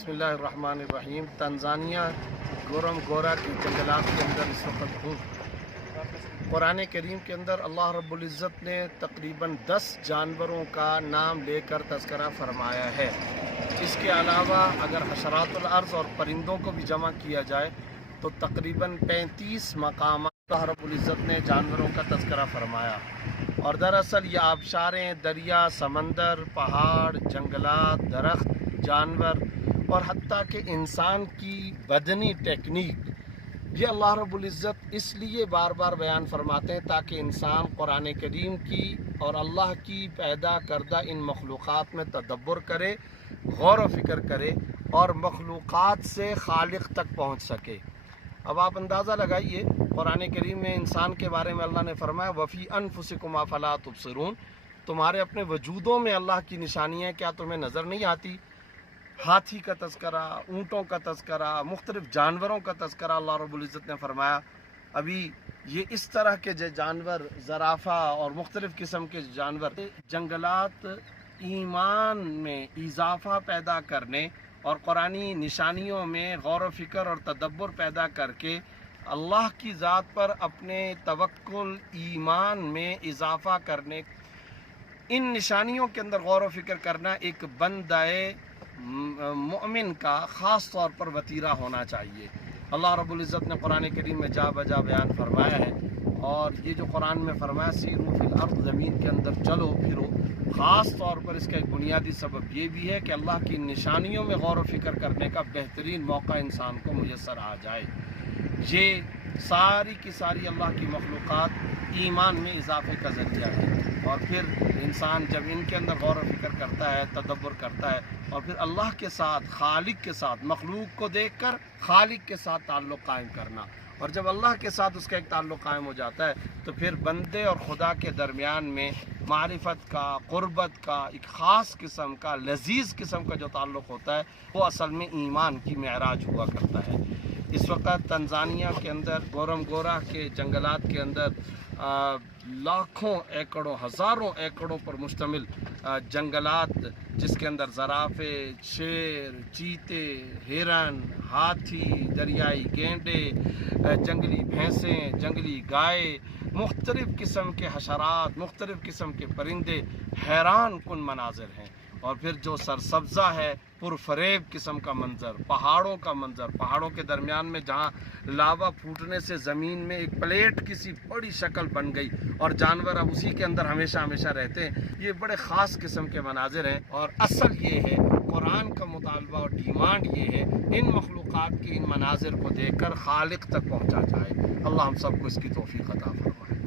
بسم اللہ الرحمن الرحیم۔ تنزانیہ گورم گورا کے جنگلات کے اندر اس وقت ہوں۔ قرآن کریم کے اندر اللہ رب العزت نے تقریباً 10 جانوروں کا نام لے کر تذکرہ فرمایا ہے۔ اس کے علاوہ اگر حشرات الارض اور پرندوں کو بھی جمع کیا جائے تو تقریباً 35 مقامات اللہ رب العزت نے جانوروں کا تذکرہ فرمایا۔ اور دراصل یہ آبشاریں، دریا، سمندر، پہاڑ، جنگلات، درخت، جانور اور حتیٰ کہ انسان کی بدنی ٹیکنیک، یہ اللہ رب العزت اس لیے بار بار بیان فرماتے ہیں تاکہ انسان قرآن کریم کی اور اللہ کی پیدا کردہ ان مخلوقات میں تدبر کرے، غور و فکر کرے اور مخلوقات سے خالق تک پہنچ سکے۔ اب آپ اندازہ لگائیے، قرآن کریم میں انسان کے بارے میں اللہ نے فرمایا وَفِي أَنفُسِكُمْ أَفَلَا تُبْصِرُونَ، تمہارے اپنے وجودوں میں اللہ کی نشانیاں کیا تمہیں نظر نہیں آتی؟ ہاتھی کا تذکرہ، اونٹوں کا تذکرہ، مختلف جانوروں کا تذکرہ اللہ رب العزت نے فرمایا۔ ابھی یہ اس طرح کے جانور، زرافہ اور مختلف قسم کے جانور، جنگلات ایمان میں اضافہ پیدا کرنے اور قرآنی نشانیوں میں غور و فکر اور تدبر پیدا کر کے اللہ کی ذات پر اپنے توکل، ایمان میں اضافہ کرنے، ان نشانیوں کے اندر غور و فکر کرنا ایک بندہ مومن کا خاص طور پر وتیرہ ہونا چاہیے۔ اللہ رب العزت نے قرآن کریم میں جا بجا بیان فرمایا ہے، اور یہ جو قرآن میں فرمایا سیروا فی الارض، زمین کے اندر چلو پھرو، خاص طور پر اس کا ایک بنیادی سبب یہ بھی ہے کہ اللہ کی نشانیوں میں غور و فکر کرنے کا بہترین موقع انسان کو میسر آ جائے۔ یہ ساری کی ساری اللہ کی مخلوقات ایمان میں اضافے کا ذریعہ ہے، اور پھر انسان جب ان کے اندر غور و فکر کرتا ہے، تدبر کرتا ہے، اور پھر اللہ کے ساتھ، خالق کے ساتھ، مخلوق کو دیکھ کر خالق کے ساتھ تعلق قائم کرنا، اور جب اللہ کے ساتھ اس کا ایک تعلق قائم ہو جاتا ہے تو پھر بندے اور خدا کے درمیان میں معرفت کا، قربت کا، ایک خاص قسم کا، لذیذ قسم کا جو تعلق ہوتا ہے وہ اصل میں ایمان کی معراج ہوا کرتا ہے۔ اس وقت تنزانیہ کے اندر، گورم گورا کے جنگلات کے اندر لاکھوں ایکڑوں، ہزاروں ایکڑوں پر مشتمل جنگلات، جس کے اندر زرافے، شیر، چیتے، ہرن، ہاتھی، دریائی گینڈے، جنگلی بھینسیں، جنگلی گائے، مختلف قسم کے حشرات، مختلف قسم کے پرندے، حیران کن مناظر ہیں۔ اور پھر جو سرسبزہ ہے، پرفریب قسم کا منظر، پہاڑوں کا منظر، پہاڑوں کے درمیان میں جہاں لاوا پھوٹنے سے زمین میں ایک پلیٹ کسی بڑی شکل بن گئی اور جانور اب اسی کے اندر ہمیشہ ہمیشہ رہتے ہیں، یہ بڑے خاص قسم کے مناظر ہیں۔ اور اصل یہ ہے، قرآن کا مطالبہ اور ڈیمانڈ یہ ہے، ان مخلوقات کے ان مناظر کو دیکھ کر خالق تک پہنچا جائے۔ اللہ ہم سب کو اس کی توفیق عطا فرمائے۔